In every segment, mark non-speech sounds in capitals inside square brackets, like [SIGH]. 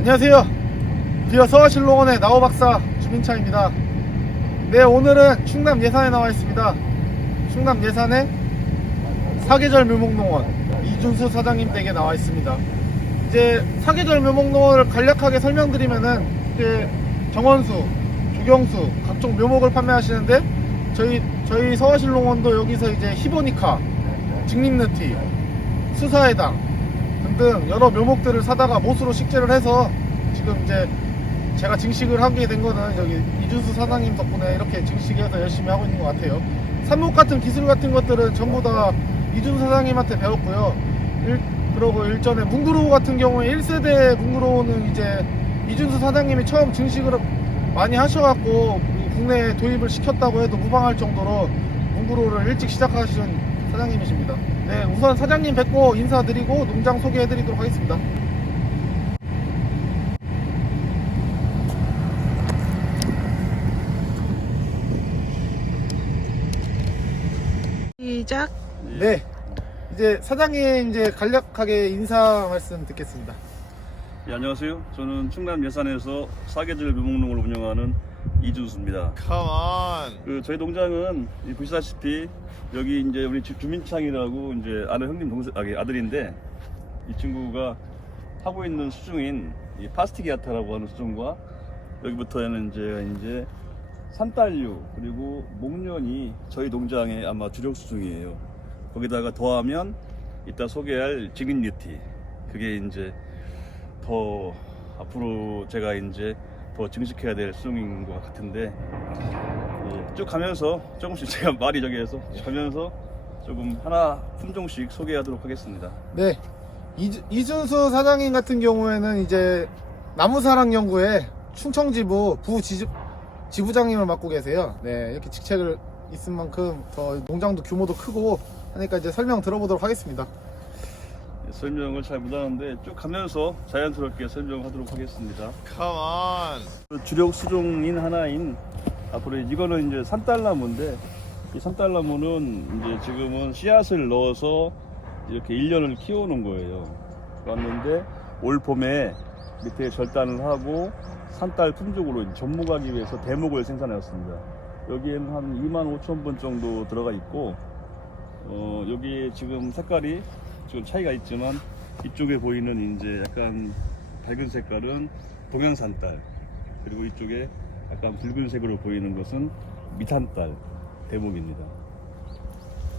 안녕하세요. 비어 서울실롱원의 나호 박사 주민차입니다. 네, 오늘은 충남 예산에 나와 있습니다. 충남 예산에 사계절 묘목농원 이준수 사장님 댁에 나와 있습니다. 이제 사계절 묘목농원을 간략하게 설명드리면은 이제 정원수, 조경수 각종 묘목을 판매하시는데 저희 저희 서울실농원도 여기서 이제 히보니카, 직립느티, 수사해당 등등 여러 묘목들을 사다가 못으로 식재를 해서 지금 이제 제가 증식을 하게 된 거는 여기 이준수 사장님 덕분에 이렇게 증식해서 열심히 하고 있는 것 같아요. 삽목 같은 기술 같은 것들은 전부 다 이준수 사장님한테 배웠고요. 일, 그러고 일전에 뭉그로우 같은 경우에 1세대 뭉그로우는 이제 이준수 사장님이 처음 증식을 많이 하셔갖고 국내에 도입을 시켰다고 해도 무방할 정도로 뭉그로우를 일찍 시작하신 사장님이십니다. 네, 우선 사장님 뵙고 인사드리고 농장 소개해드리도록 하겠습니다. 시작. 네, 이제 사장님 이제 간략하게 인사 말씀 듣겠습니다. 예, 안녕하세요. 저는 충남 예산에서 사계절 묘목농을 운영하는 이준수입니다. 컴온 그 저희 농장은 이 보시다시피 여기 이제 우리 주- 주민창이라고 이제 아는 형님 동생 아기 아들인데 이 친구가 하고 있는 수중인 이 파스티기아타라고 하는 수중과 여기부터는 이제 이제 산딸류 그리고 목련이 저희 농장의 아마 주력 수중이에요. 거기다가 더하면 이따 소개할 직인리티 그게 이제 더 앞으로 제가 이제 더 증식해야 될 수능인 것 같은데 예, 쭉 가면서 조금씩 [LAUGHS] 제가 말이 저기 해서 가면서 조금 하나 품종씩 소개하도록 하겠습니다. 네, 이, 이준수 사장님 같은 경우에는 이제 나무사랑 연구회 충청지부 부지부 지부장님을 맡고 계세요. 네, 이렇게 직책을 있은 만큼 더 농장도 규모도 크고 하니까 이제 설명 들어보도록 하겠습니다. 예, 설명을 잘 못하는데 쭉 가면서 자연스럽게 설명하도록 하겠습니다. 컴온 그 주력 수종인 하나인 앞으로 이거는 이제 산딸나무인데 이 산딸나무는 이제 지금은 씨앗을 넣어서 이렇게 1년을 키우는 거예요. 왔는데 올 봄에 밑에 절단을 하고 산딸 품종으로 접목하기 위해서 대목을 생산했습니다. 여기에는 한 2만 5천 분 정도 들어가 있고 어, 여기 지금 색깔이 지금 차이가 있지만 이쪽에 보이는 이제 약간 밝은 색깔은 동양산딸 그리고 이쪽에 약간 붉은색으로 보이는 것은 미탄딸 대목입니다.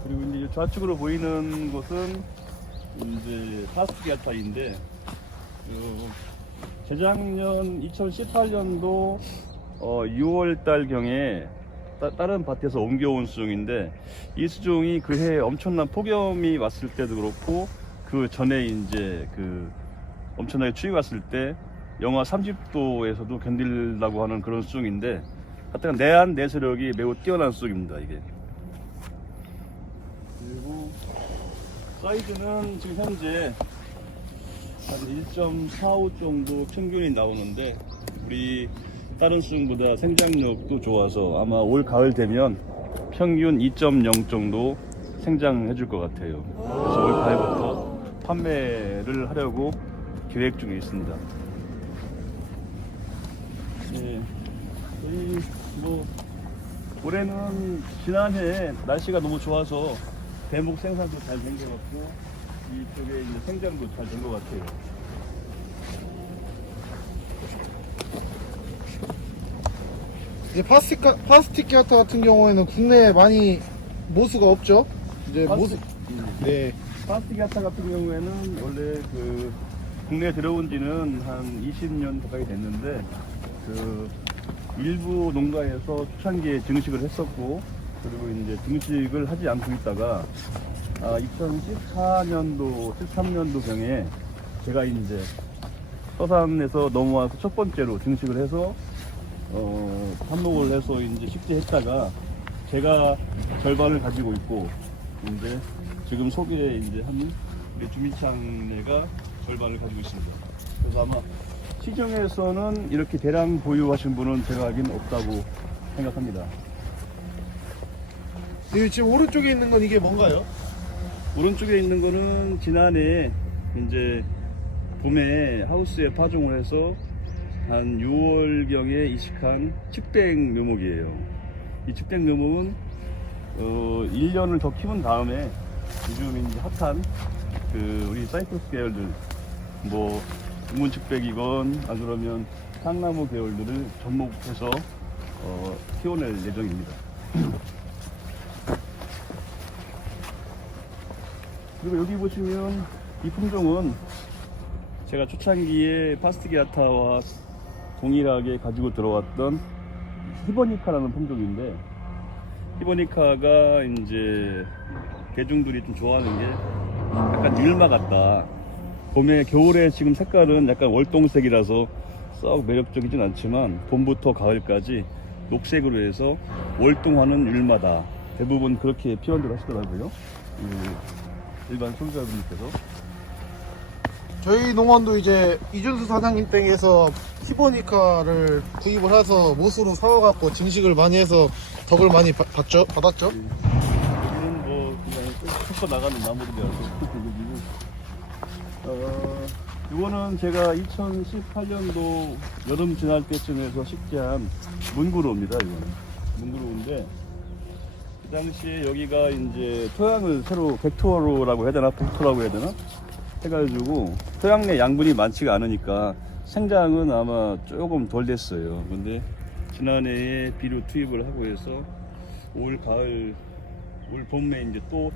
그리고 이제 좌측으로 보이는 것은 이제 파스티기아타인데 그 재작년 2018년도 어 6월 달 경에 따, 다른 밭에서 옮겨온 수종인데 이 수종이 그해 엄청난 폭염이 왔을 때도 그렇고 그 전에 이제 그 엄청나게 추위 왔을 때 영하 30도에서도 견딜라고 하는 그런 수종인데 하여튼 내한 내수력이 매우 뛰어난 수종입니다 이게. 그리고 사이즈는 지금 현재 한 1.45 정도 평균이 나오는데 우리 다른 수종보다 생장력도 좋아서 아마 올 가을 되면 평균 2.0 정도 생장해 줄 것 같아요. 그래서 올 가을부터 판매를 하려고 계획 중에 있습니다. 네. 뭐 올해는 지난해 날씨가 너무 좋아서 대목 생산도 잘 된 것 같고 이쪽에 생장도 잘 된 것 같아요. 이제 파스틱 파스틱 기아타 같은 경우에는 국내에 많이 모수가 없죠. 이제 모수 네. 파스티가타 같은 경우에는 원래 그 국내에 들어온 지는 한 20년 가까이 됐는데 그 일부 농가에서 초창기에 증식을 했었고 그리고 이제 증식을 하지 않고 있다가 아, 2014년도 13년도 경에 제가 이제 서산에서 넘어와서 첫 번째로 증식을 해서 어, 한목을 해서 이제 식재 했다가 제가 절반을 가지고 있고 이제 지금 소개 이제 한 우리 주민창네가 절반을 가지고 있습니다. 그래서 아마 시중에서는 이렇게 대량 보유하신 분은 제가 알기는 없다고 생각합니다. 이 지금 오른쪽에 있는 건 이게 뭔가요? 오른쪽에 있는 거는 지난해 이제 봄에 하우스에 파종을 해서 한 6월경에 이식한 측백 묘목이에요. 이 측백 묘목은 어, 1년을 더 키운 다음에 요즘 이제 핫한 그 우리 사이프러스 계열들 뭐 문측백이건 안 그러면 상나무 계열들을 접목해서 어, 키워낼 예정입니다. 그리고 여기 보시면 이 품종은 제가 초창기에 파스티기아타와 동일하게 가지고 들어왔던 히버니카라는 품종인데 히버니카가 이제 대중들이 좀 좋아하는 게 약간 율마 같다. 봄에 겨울에 지금 색깔은 약간 월동색이라서 썩 매력적이진 않지만 봄부터 가을까지 녹색으로 해서 월동하는 율마다. 대부분 그렇게 표현들 하시더라고요. 이 일반 소비자분들께서. 저희 농원도 이제 이준수 사장님 땡에서 히보니카를 구입을 해서 못으로 사와갖고 증식을 많이 해서 덕을 많이 받- 받죠, 받았죠. 여기는 뭐 그냥 섞어 나가는 나무들이라서 여기는 어 이거는 제가 2018년도 여름 지날 때쯤에서 식재한 문구로입니다 이거는. 문구로인데 그 당시에 여기가 이제 토양을 새로 벡토로라고 해야 되나? 벡토라고 해야 되나 해가지고 토양 내 양분이 많지가 않으니까 생장은 아마 조금 덜 됐어요 근데 지난해에 비료 투입을 하고 해서 올 가을 올 봄에 이제 또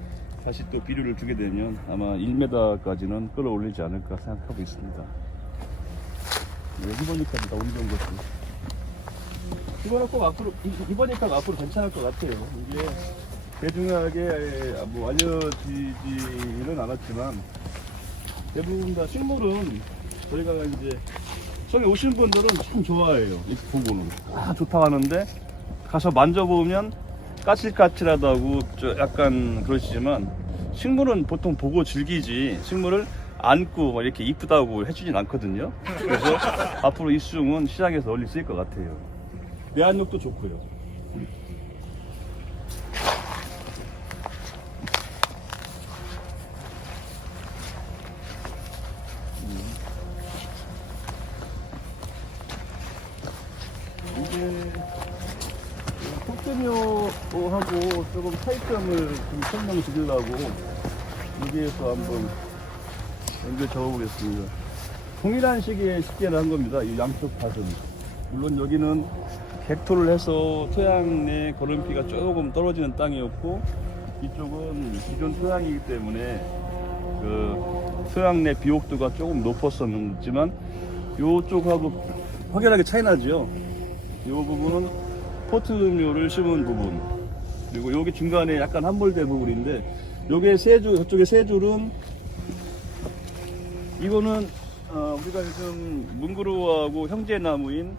다시 또 비료를 주게 되면 아마 1m까지는 끌어올리지 않을까 생각하고 있습니다. 네, 이번이까지 다 옮겨온 것이. 이거는 꼭 앞으로 이- 이번이까지 앞으로 괜찮을 것 같아요. 이게 대중하게 뭐 알려지지는 않았지만 대부분 다 식물은 저희가 이제 저기 오신 분들은 참 좋아해요. 이 부분은 아 좋다 하는데 가서 만져보면 까칠까칠하다고 저 약간 그러시지만 식물은 보통 보고 즐기지 식물을 안고 막 이렇게 이쁘다고 해주진 않거든요. 그래서 [LAUGHS] 앞으로 이 수종은 시장에서 널리 쓰일 것 같아요. 내한력도 좋고요. 조금 차이점을 좀 설명드리려고 여기에서 한번 연결 적어보겠습니다. 동일한 시기에 식재를 한 겁니다. 이 양쪽 밭은. 물론 여기는 객토를 해서 토양 내 거름피가 조금 떨어지는 땅이었고 이쪽은 기존 토양이기 때문에 그 토양 내 비옥도가 조금 높았었지만 이쪽하고 확연하게 차이 나죠. 이 부분은 포트묘를 심은 부분 그리고 여기 중간에 약간 함몰된 부분인데 요게 세 줄, 저쪽에 세 줄은 이거는 어, 우리가 요즘 문구루하고 형제 나무인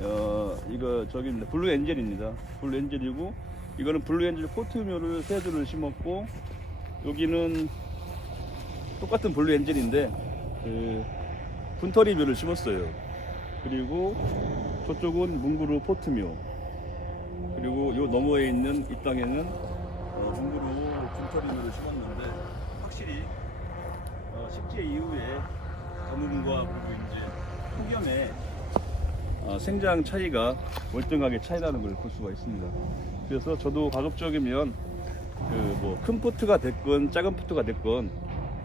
어, 이거 저기입니다. 블루 엔젤입니다. 블루 엔젤이고 이거는 블루 엔젤 포트묘를 세 줄을 심었고 여기는 똑같은 블루 엔젤인데 그 분터리묘를 심었어요. 그리고 저쪽은 문구루 포트묘 그리고 요 너머에 있는 이 땅에는 어, 문구루 분터리묘를 심었는데 확실히 어, 식재 이후에 가뭄과 그리고 이제 폭염에 어, 생장 차이가 월등하게 차이 나는 걸 볼 수가 있습니다. 그래서 저도 가급적이면 그 뭐 큰 포트가 됐건 작은 포트가 됐건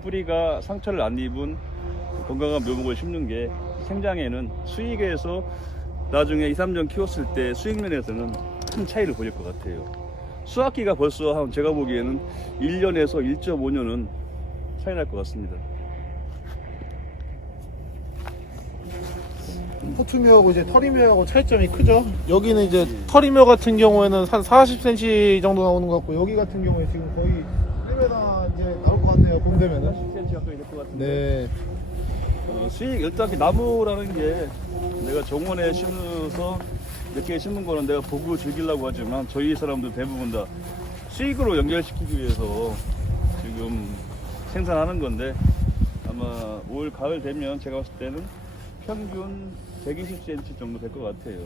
뿌리가 상처를 안 입은 건강한 묘목을 심는 게 생장에는 수익에서 나중에 2, 3년 키웠을 때 수익 면에서는 큰 차이를 보일 것 같아요. 수확기가 벌써 한 제가 보기에는 1년에서 1.5년은 차이 날 것 같습니다. 포트묘하고 이제 터리묘하고 차이점이 크죠. 여기는 이제 터리묘 같은 경우에는 한 40cm 정도 나오는 것 같고 여기 같은 경우에 지금 거의 1m 이제 나올 것 같네요. 봄 되면은. 10cm 가까이 될것 같은데. 네. 어, 수익 일단 그 나무라는 게 내가 정원에 심어서 몇개 심은 거는 내가 보고 즐기려고 하지만 저희 사람들 대부분 다 수익으로 연결시키기 위해서 지금 생산하는 건데 아마 올 가을 되면 제가 봤을 때는 평균 120cm 정도 될 것 같아요.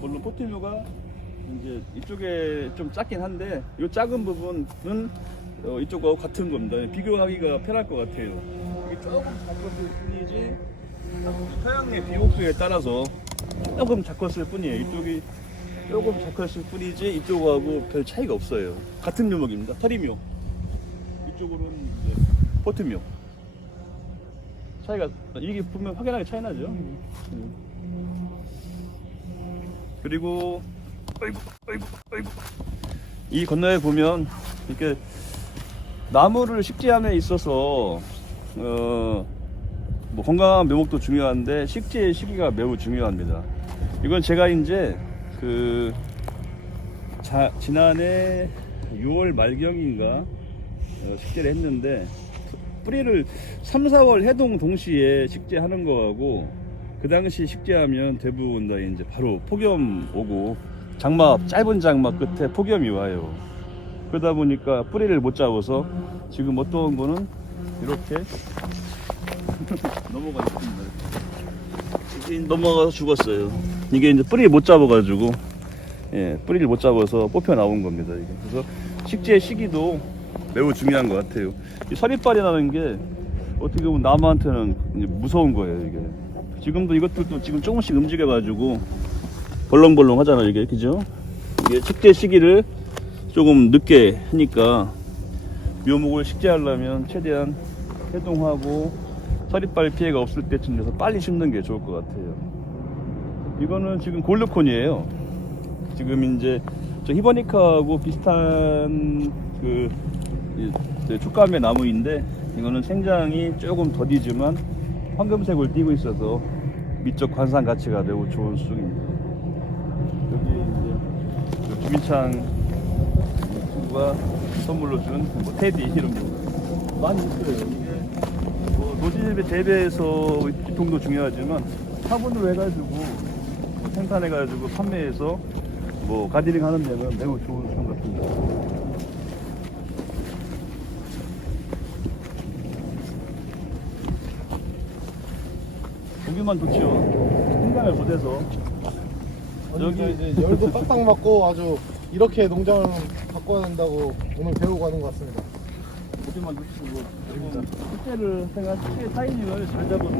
물론 포트묘가 이제 이쪽에 좀 작긴 한데 이 작은 부분은 어, 이쪽하고 같은 겁니다. 비교하기가 편할 것 같아요. 여기 조금 작았을 뿐이지 서양의 비옥수에 따라서 조금 작았을 뿐이에요. 이쪽이 조금 작았을 뿐이지 이쪽하고 별 차이가 없어요. 같은 묘목입니다. 터리묘. 이쪽으로는 이제 포트묘. 차이가 이게 보면 확연하게 차이 나죠. 음. 그리고 아이고 아이고 아이고 이 건너에 보면 이렇게 나무를 식재함에 있어서 어, 뭐 건강한 묘목도 중요한데 식재 시기가 매우 중요합니다. 이건 제가 이제 그 자, 지난해 6월 말경인가 어, 식재를 했는데 뿌리를 3, 4월 해동 동시에 식재하는 거하고 그 당시 식재하면 대부분 다 이제 바로 폭염 오고 장막 짧은 장막 끝에 폭염이 와요. 그러다 보니까 뿌리를 못 잡아서 지금 어떤 거는 이렇게 넘어가 있습니다. 이게 넘어가서 죽었어요. 이게 이제 뿌리를 못 잡아가지고 예, 뿌리를 못 잡아서 뽑혀 나온 겁니다. 이게. 그래서 식재 시기도 매우 중요한 것 같아요. 이 서리빨이라는 게 어떻게 보면 이제 무서운 거예요. 이게 지금도 이것들도 지금 조금씩 움직여가지고 벌렁벌렁 하잖아요. 이게 그죠? 이게 식재 시기를 조금 늦게 하니까 묘목을 식재하려면 최대한 해동하고 서리빨 피해가 없을 때쯤 돼서 빨리 심는 게 좋을 것 같아요. 이거는 지금 골드콘이에요. 지금 이제 저 히버니카하고 비슷한 그 촉감의 나무인데 이거는 생장이 조금 더디지만 황금색을 띠고 있어서 미적 관상 가치가 매우 좋은 수종입니다. 여기 이제 그 김인창 친구가 선물로 준뭐 테디 이런 거 많이 있어요. 이게 뭐 노지집의 재배에서 비통도 중요하지만 화분으로 해가지고 뭐 생산해가지고 판매해서 뭐 가디링 하는 데는 매우 좋은 수종 같습니다. 보기만 좋죠. 생각을 못해서 여기 이제 열도 빡빡 맞고 아주 이렇게 농장을 바꿔야 한다고 오늘 배우고 가는 것 같습니다. 좋고 조금 식재를 생각 식재 타이밍을 잘 잡아서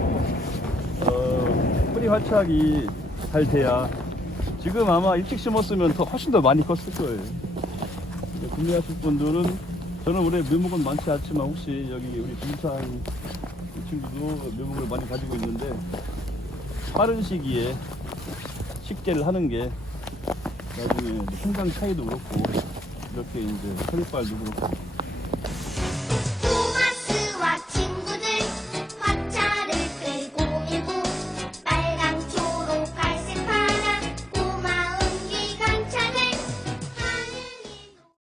어, 뿌리 활착이 잘 돼야 지금 아마 일찍 심었으면 더 훨씬 더 많이 컸을 거예요. 구매하실 분들은 저는 올해 묘목은 많지 않지만 혹시 여기 우리 김찬 친구도 묘목을 많이 가지고 있는데 빠른 시기에 식재를 하는 게 나중에 뭐 성장 차이도 그렇고 이렇게 이제 서리빨도 그렇고